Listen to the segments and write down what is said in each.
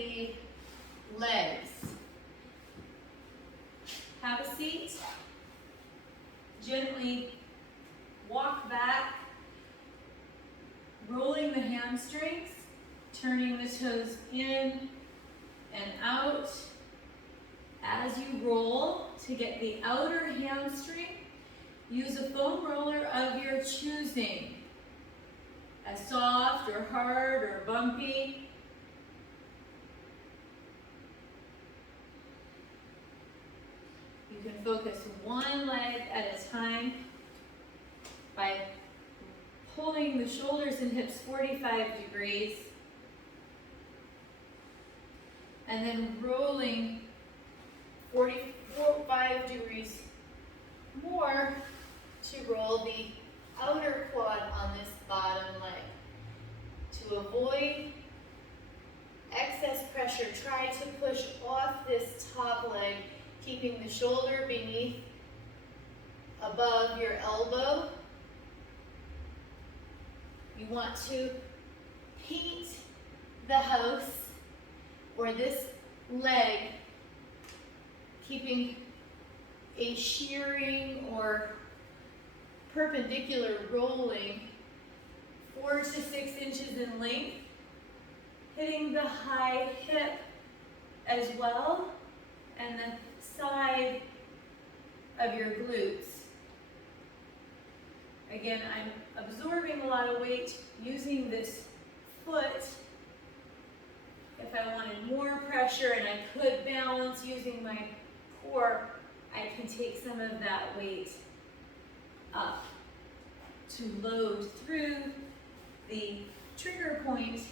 the legs. Have a seat. Gently walk back, rolling the hamstrings, turning the toes in and out. As you roll, to get the outer hamstring, use a foam roller of your choosing. As soft or hard or bumpy. You can focus one leg at a time by pulling the shoulders and hips 45 degrees and then rolling 45 degrees more to roll the outer quad on this bottom leg. To avoid excess pressure, try to push off this top leg, keeping the shoulder beneath, above your elbow. You want to paint the house or this leg, keeping a shearing or perpendicular rolling 4 to 6 inches in length, hitting the high hip as well, and the side of your glutes. Again, I'm absorbing a lot of weight using this foot. If I wanted more pressure and I could balance using my core, I can take some of that weight up to load through the trigger point.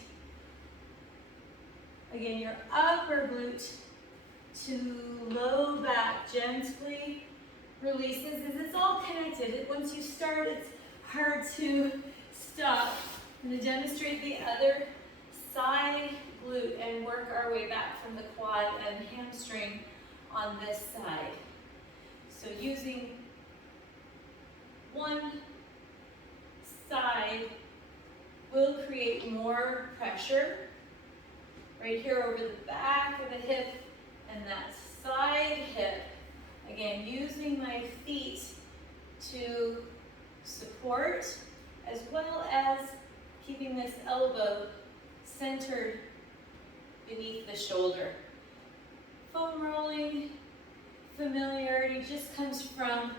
Again, your upper glute to low back gently releases as it's all connected. Once you start, it's hard to stop. I'm going to demonstrate the other side glute and work our way back from the quad and hamstring on this side. So using one side will create more pressure right here over the back of the hip and that side hip. Again, using my feet to support as well as keeping this elbow centered beneath the shoulder. Foam rolling familiarity just comes from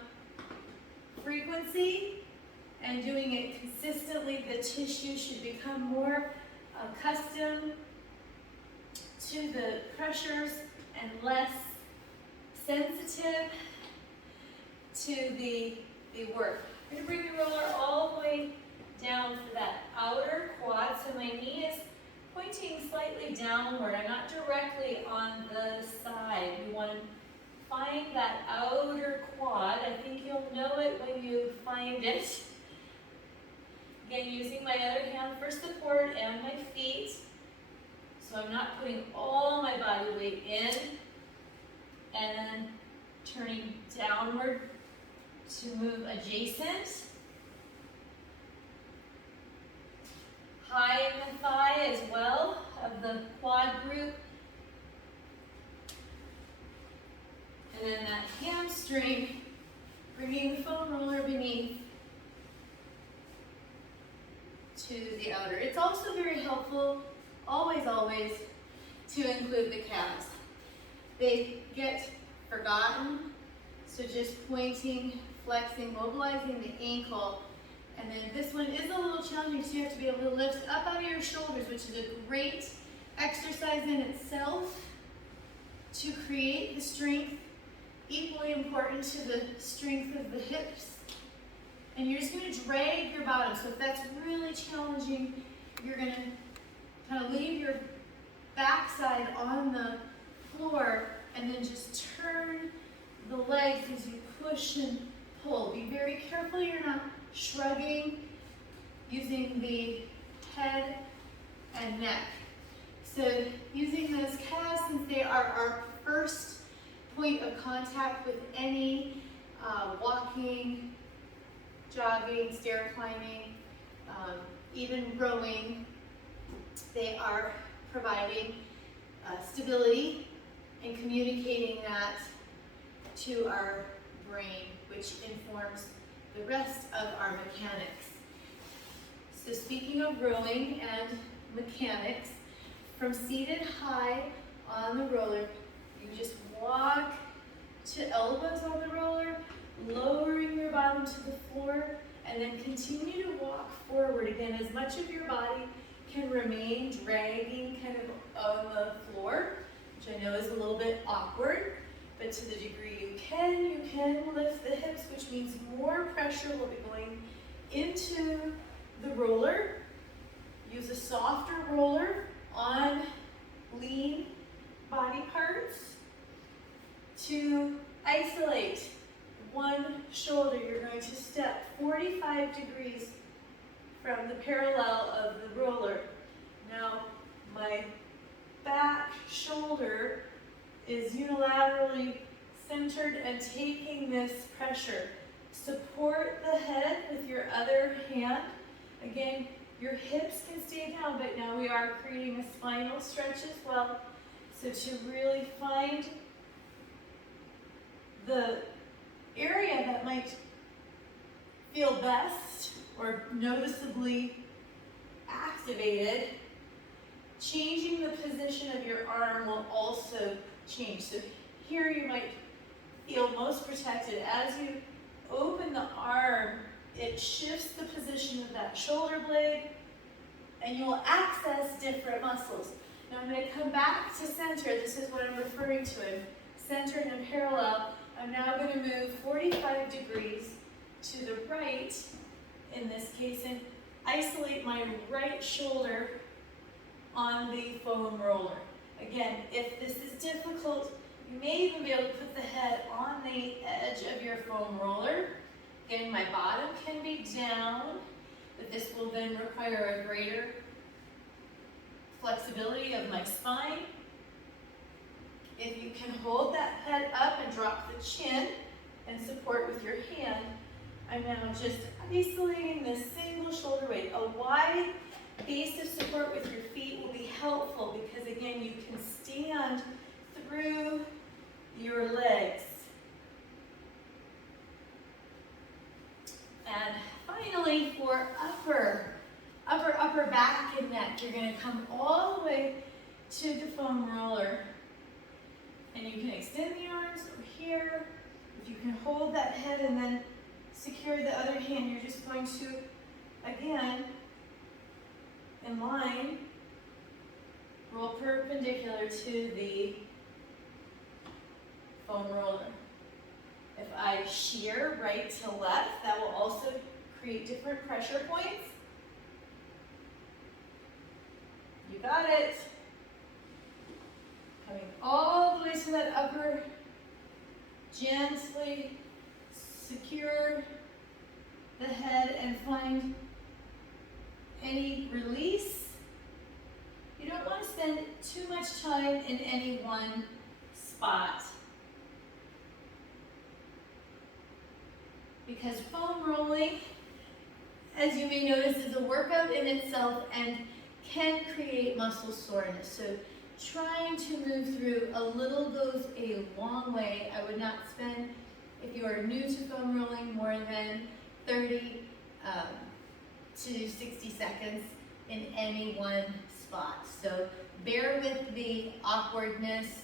frequency and doing it consistently. The tissue should become more accustomed to the pressures and less sensitive to the work. I'm going to bring the roller all the way down for that outer quad, so my knee is pointing slightly downward. I'm not directly on the side. We want to find that outer quad. I think you'll know it when you find it. Again, using my other hand for support and my feet. So I'm not putting all my body weight in and then turning downward to move adjacent. High in the thigh as well of the quad group. And then that hamstring, bringing the foam roller beneath to the outer. It's also very helpful, always, to include the calves. They get forgotten, so just pointing, flexing, mobilizing the ankle. And then this one is a little challenging, so you have to be able to lift up out of your shoulders, which is a great exercise in itself to create the strength. Equally important to the strength of the hips. And you're just going to drag your bottom. So if that's really challenging, you're going to kind of leave your backside on the floor and then just turn the legs as you push and pull. Be very careful you're not shrugging, using the head and neck. So using those calves, since they are our first point of contact with any walking, jogging, stair climbing, even rowing, they are providing stability and communicating that to our brain, which informs the rest of our mechanics. So speaking of rowing and mechanics, from seated high on the roller, you just walk to elbows on the roller, lowering your bottom to the floor, and then continue to walk forward. Again, as much of your body can remain dragging kind of on the floor, which I know is a little bit awkward, but to the degree you can lift the hips, which means more pressure will be going into the roller. Use a softer roller on lean body parts to isolate one shoulder. You're going to step 45 degrees from the parallel of the roller. Now, my back shoulder is unilaterally centered and taking this pressure. Support the head with your other hand. Again, your hips can stay down, but now we are creating a spinal stretch as well. So to really find the area that might feel best or noticeably activated, changing the position of your arm will also change. So here you might feel most protected. As you open the arm, it shifts the position of that shoulder blade, and you will access different muscles. Now I'm going to come back to center. This is what I'm referring to. I'm centered and parallel. I'm now going to move 45 degrees to the right, in this case, and isolate my right shoulder on the foam roller. Again, if this is difficult, you may even be able to put the head on the edge of your foam roller. Again, my bottom can be down, but this will then require a greater flexibility of my spine. If you can hold that head up and drop the chin and support with your hand, I'm now just isolating this single shoulder weight. A wide base of support with your feet will be helpful because, again, you can stand through your legs. And finally, for upper back and neck, you're going to come all the way to the foam roller. And you can extend the arms over here. If you can hold that head and then secure the other hand, you're just going to, again, in line, roll perpendicular to the foam roller. If I shear right to left, that will also create different pressure points. You got it. Coming all the way to that upper, gently secure the head and find any release. You don't want to spend too much time in any one spot, because foam rolling, as you may notice, is a workout in itself and can create muscle soreness. So trying to move through a little goes a long way. I would not spend, if you are new to foam rolling, more than 30 to 60 seconds in any one spot. So bear with the awkwardness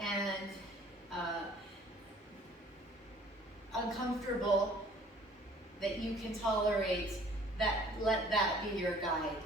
and uncomfortable that you can tolerate. Let that be your guide.